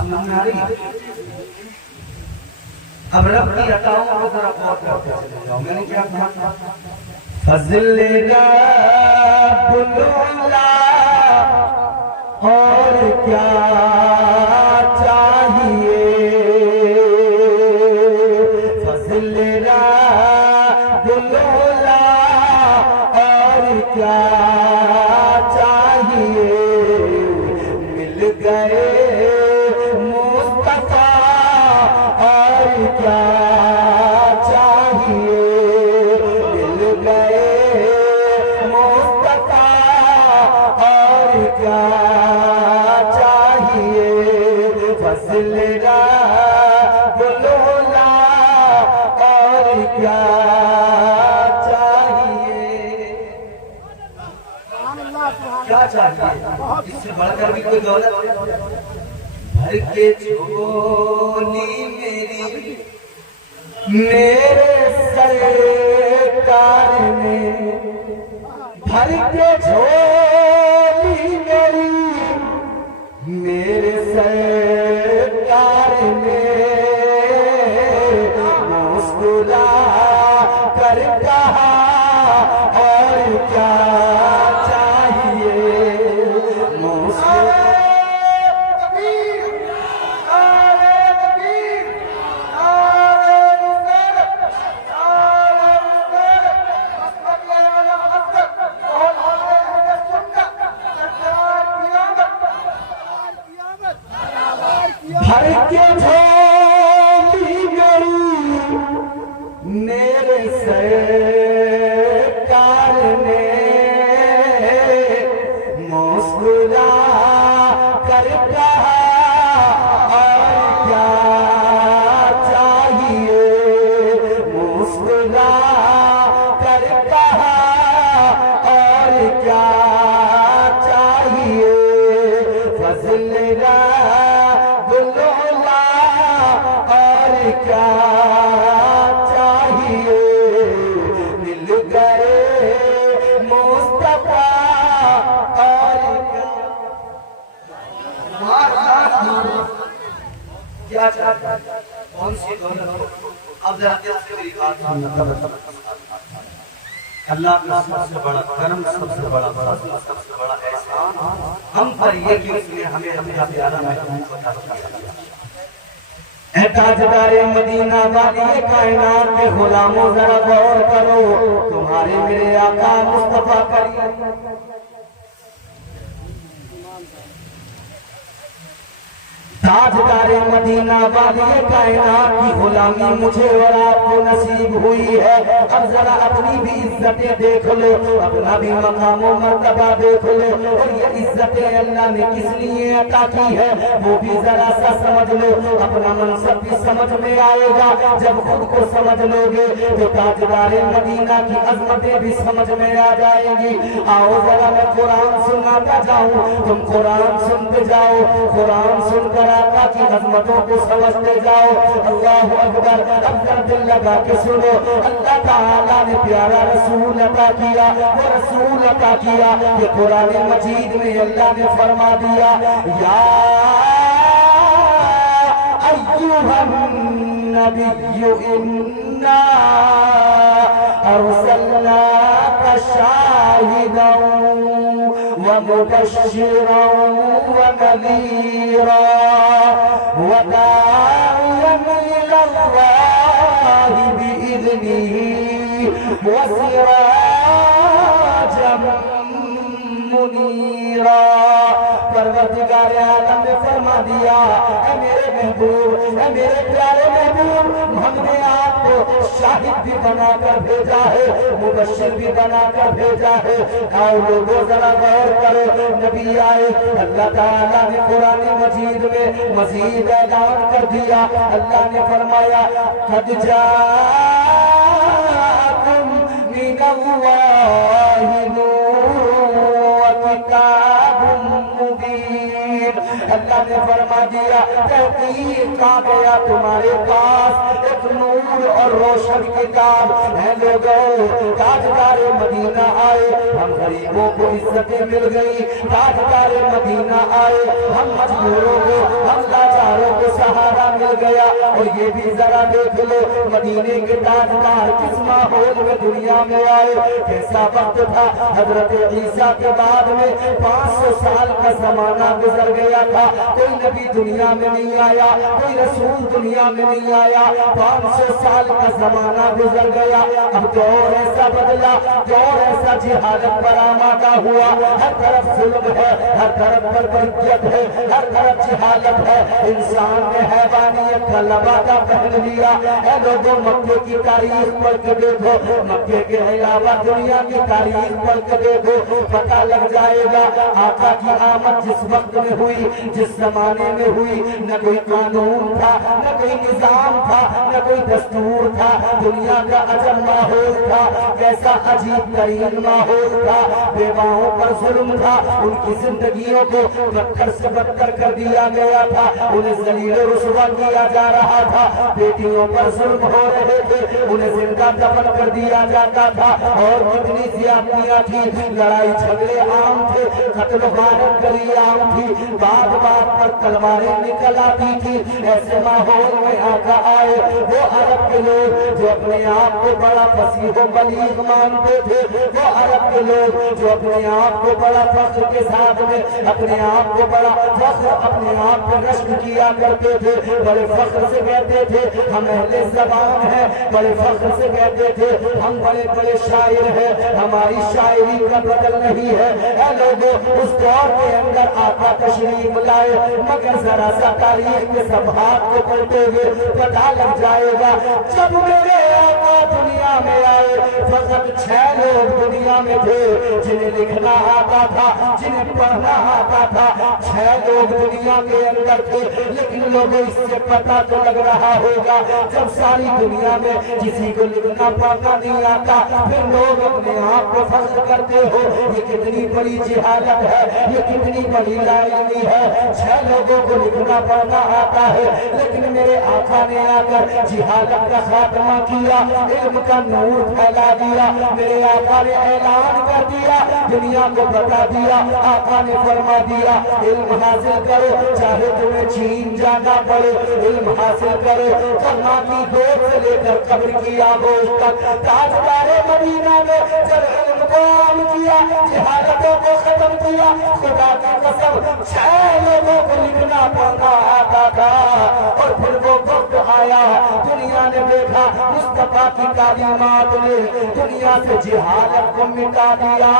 سمجھ میں آ رہی ہے؟ اب رب کی عطاؤں کو ذرا غور کرتے چلے جاؤ. میں نے کیا کہا؟ فضل رب العلا اور کیا چاہیے، فضل رب العلا اور کیا چاہیے، مل گئے مصطفیٰ اور کیا چاہیے، مل گئے مصطفیٰ اور کیا چاہیے، فضل رب العلا اور کیا چاہیے. کیا چاہیے؟ اس سے بڑھ کر بھی کوئی دولت؟ بھر کے جھولی میری میرے سرکار نے، بھر کے جھولی میری میرے سرکار نے، مسکرا کر کہا اور کیا چاہیے، مسکرا بھر کے جھولی میری میرے سرکار نے، مسکرا کر کہا اور کیا چاہیے، مسکرا کر کہا اور کیا چاہیے، فضل رب العلا اور کیا چاہیے، مل گئے مصطفیٰ اور کیا چاہتا ہے. کون سی دولت؟ اب ذرا دل سے میری بات سننا. اللہ کا سب سے بڑا کرم، سب سے بڑا فضل، سب سے بڑا احسان ہم پر یہ کہ اس نے ہمیں اپنا پیارا محبوب عطا کیا. اے تاجدار مدینہ والی کائنات کے غلاموں ذرا غور کرو، تمہارے میرے آقا مصطفیٰ کریم تاجدار مدینہ والی کائنات کی غلامی مجھے اور آپ کو نصیب ہوئی ہے. اب ذرا اپنی بھی عزتیں دیکھ لو، اپنا بھی مقام و مرتبہ دیکھ لو، اور یہ عزتیں اللہ نے کس لیے عطا کی ہے وہ بھی ذرا سا سمجھ لو. اپنا منصب بھی سمجھ میں آئے گا، جب خود کو سمجھ لو گے تو تاجدار مدینہ کی عظمتیں بھی سمجھ میں آ جائیں گی. آؤ ذرا میں قرآن سناتا جاؤں، تم قرآن سنتے جاؤ، قرآن سن کر آقا کی عظمتوں کو سمجھتے جاؤ. اللہ اکبر. اب ذرا دل لگا کے سنو، اللہ تعالیٰ نے پیارا رسول عطا کیا، وہ رسول عطا کیا کہ قرآن مجید میں اللہ نے فرما دیا یا ایھا النبی انا ارسلناک شاہدا ومبشرا ونذیرا وداعیا الی اللہ بإذنہ وسراجا منیرا. پروردگار عالم نے فرما دیا اے میرے محبوب، اے میرے پیارے محبوب، ہم نے آپ کو شاہد بھی بنا کر بھیجا ہے، مبشر بھی بنا کر بھیجا ہے. آؤ لوگوں ذرا غور کرو، نبی آئے، اللہ تعالیٰ نے قرآن مجید میں مزید اعلان کر دیا. اللہ نے فرمایا قد جاءکم من اللہ نور وکتاب مبین. اللہ نے فرما دیا تحقیق آ گیا تمہارے پاس ایک نور اور روشن کتاب ہے. لوگوں تاجدار مدینہ آئے، ہم غریبوں کو عزتیں مل گئی. تاجدار مدینہ آئے، ہم مجبوروں کو، ہم لاچاروں بدل گیا. اور یہ بھی ذرا دیکھ لو مدینے کے تاجدار کس ماحول میں دنیا میں آئے. کیسا وقت تھا. حضرت عیسیٰ کے بعد میں 500 سال کا زمانہ گزر گیا تھا. کوئی نبی دنیا میں نہیں آیا, کوئی رسول دنیا میں نہیں آیا. 500 سال کا زمانہ گزر گیا. اب دور ایسا بدلا, دور ایسا جہالت پر آمادہ ہوا. ہر طرف ظلم ہے, ہر طرف بربریت ہے, ہر طرف جہالت ہے. انسان نے حیوانیت کا لبادہ پہن لیا. اے لوگوں مکے کی تاریخ پڑھ کے دیکھو, مکے کے علاوہ دنیا کی تاریخ پڑھ کے دیکھو, پتہ لگ جائے گا آقا کی آمد جس وقت میں ہوئی, جس زمانے میں ہوئی, نہ کوئی قانون تھا, نہ کوئی نظام تھا, نہ کوئی دستور تھا. دنیا کا عجب ماحول تھا. کیسا عجیب ترین ماحول تھا. بیواؤں پر ظلم تھا, ان کی زندگیوں کو بدتر سے بدتر کر دیا گیا تھا. انہیں ذلیل و رسوا کیا جا رہا تھا. بیٹیوں پر ظلم ہو رہے تھے, انہیں زندہ دفن کر دیا جاتا تھا. اور کتنی زیادتیاں تھی, لڑائی جھگڑے عام تھے, قتل و غارت گری عام تھی. بات بات پر تلواریں نکل آتی تھی. ایسے ماحول میں آقا آئے. وہ عرب کے لوگ جو اپنے آپ کو بڑا فصیح و بلیغ مانتے تھے, وہ عرب کے لوگ جو اپنے آپ کو بڑا فخر کے ساتھ میں اپنے آپ کو بڑا فخر, اپنے آپ کو رشک کیا کرتے تھے, بڑے فخر سے کہتے تھے ہم اہل زبان ہیں, بڑے فخر سے کہتے تھے ہم بڑے بڑے شاعر ہیں, ہماری شاعری کا بدل نہیں ہے. اے لوگوں اس دور کے اندر آقا تشریف لائے, مگر ذرا سا تاریخ کے صفحات کو پڑھتے ہوئے پتہ لگ جائے گا. جب میرے آقا دنیا میں آئے فقط 6 لوگ دنیا میں تھے جنہیں لکھنا آتا تھا, جنہیں پڑھنا آتا تھا. 6 لوگ دنیا کے اندر تھے. لیکن لوگوں اس سے پتہ تو لگ رہا ہوگا جب ساری دنیا میں کسی کو لکھنا پڑھنا نہیں آتا, پھر لوگ اپنے آپ کو فخر کرتے ہو. یہ کتنی بڑی جہالت ہے, یہ کتنی بڑی لاعلمی ہے. 6 لوگوں کو لکھنا پڑھنا آتا ہے, لیکن میرے آقا نے آ کر جہالت کا خاتمہ کیا, علم کا نور پھیلا دیا. میرے آقا نے اعلان کر دیا, دنیا کو بتا دیا. آقا نے فرما دیا علم حاصل کرو, چاہے تمہیں چین جانا پڑے, علم حاصل کرو. ماں کی گود سے لے کر قبر کی آگوش تک تاجدار مدینہ نے جب علم کو عام کیا, جہالتوں کو ختم کیا, خدا کی قسم 6 لوگوں کو لکھنا پڑھنا آتا تھا. اور پھر وہ وقت آیا, دنیا نے دیکھا مصطفیٰ کی تعلیمات نے دنیا سے جہالت کو مٹا دیا.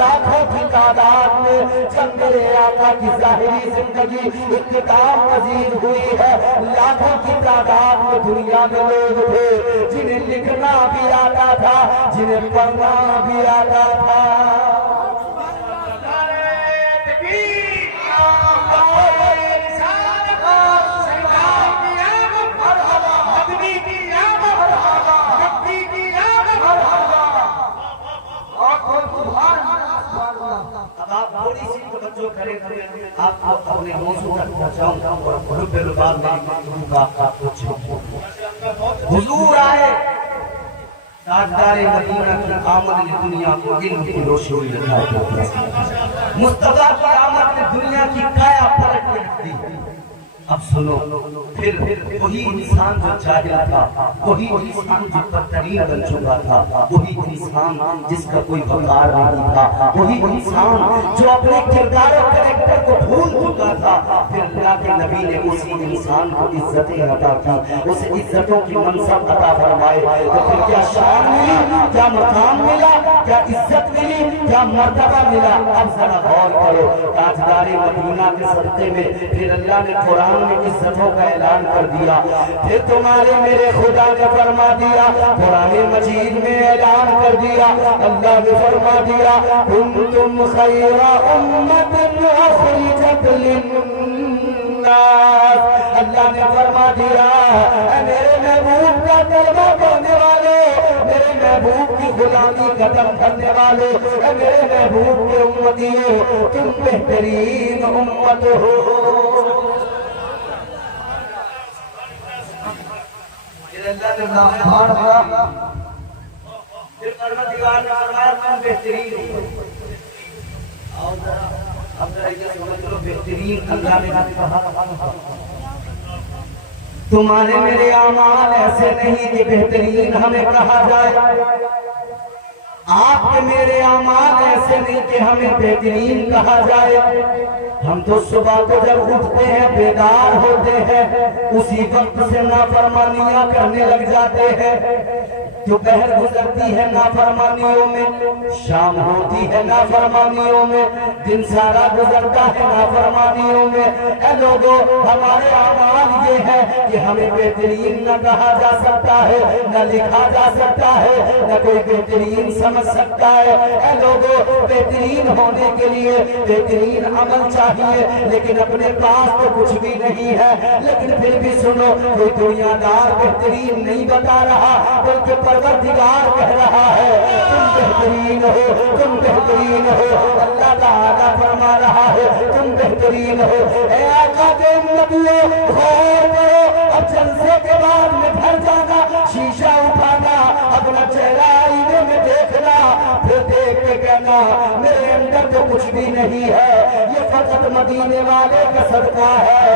لاکھوں کی تعداد میں جب میرے آقا کی ظاہری زندگی اختتام پذیر ہوئی ہے, لاکھوں کی تعداد میں دنیا میں لوگ تھے جنہیں لکھنا بھی آتا تھا, جنہیں پڑھنا بھی آتا تھا. تھوڑی سی توجہ کریں, آپ کو اپنے موضوع تک پہنچاؤں گا اور حب رباب میں کا کچھ حضور آئے. تاجدار مدینہ کی آمد نے دنیا کو علم کی روشنی دکھائی. مصطفیٰ کی آمد نے دنیا کی کایا پلٹ کے رکھ دی. اب سنو, پھر وہی انسان جو جاہل تھا, وہی انسان جو بدترین بن چکا تھا, وہی انسان جس کا کوئی وقار نہیں تھا, وہی انسان جو اپنے کردار و کریکٹر کو بھول چکا تھا, پھر اللہ کے نبی نے اسی انسان کو عزتیں عطا کی, اسے عزتوں کی منصب عطا فرمائے. تو پھر کیا شان ملی, کیا مقام ملا, کیا عزت ملی, کیا مرتبہ ملا. اب ذرا غور کرو, تاجدار مدینہ کے صدقے میں پھر اللہ نے قرآن میں عزتوں کا اعلان کر دیا. پھر تمہارے میرے خدا نے فرما دیا, قرآن مجید میں اعلان کر دیا, اللہ نے فرما دیا کنتم خیر امت اخرجت للناس. اللہ نے فرما دیا اے میرے محبوب کا کلمہ پڑھنے والوں, میرے محبوب کی غلامی قدم کرنے والوں, اے میرے محبوب کے امتیوں, تم بہترین امت ہو. اللہ نے نامدار ہوا, پھر پروردگار نے فرمایا تم بہترین ہو. اور اب ذرا یہ سمجھ لو, بہترین اللہ نے کہا. تمہارے میرے اعمال ایسے نہیں کہ بہترین ہمیں کہا جائے، آپ کے میرے اعمال ایسے نہیں کہ ہمیں بہترین کہا جائے۔ ہم تو صبح کو جب اٹھتے ہیں بیدار ہوتے ہیں، اسی وقت سے نافرمانیاں کرنے لگ جاتے ہیں۔ دوپہر گزرتی ہے نافرمانیوں میں، شام ہوتی ہے نافرمانیوں میں، دن سارا گزرتا ہے نافرمانیوں میں۔ اے لوگوں، ہمارے اعمال یہ ہے کہ ہمیں بہترین نہ کہا جا سکتا ہے، نہ لکھا جا سکتا ہے، نہ کوئی بہترین سمجھ سکتا ہے۔ اے لوگوں، بہترین ہونے کے لیے بہترین عمل چاہیے، لیکن اپنے پاس تو کچھ بھی نہیں ہے۔ لیکن پھر بھی سنو، کوئی دنیا دار بہترین نہیں بتا رہا، بلکہ پروردگار کہہ رہا ہے تم بہترین ہو، تم بہترین ہو۔ اللہ تعالیٰ فرما رہا ہے تم بہترین ہو۔ اے آقا کے نبیوں، غور کرو، اب جلسے کے بعد میں گھر جانا، شیشہ اٹھانا، اپنا چہرہ آئینے میں دیکھنا، پھر دیکھ کے کہنا میرے اندر تو کچھ بھی نہیں ہے، یہ فقط مدینے والے کا صدقہ ہے۔